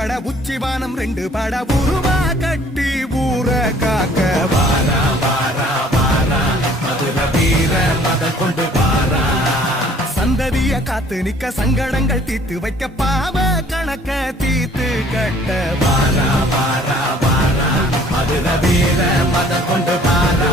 பட உச்சிவானம் 2 பட உருவா கட்டி ஊர காக்க வாரா வாரா வாரா மதுர வீர மத கொண்டு வாரா சந்ததிய காத்து நிக்க சங்கடங்கள் தீத்து வைக்க பாவ கணக்க தீத்து கட்ட வாரா வாரா வாரா மதுர வீர மத கொண்டு வாரா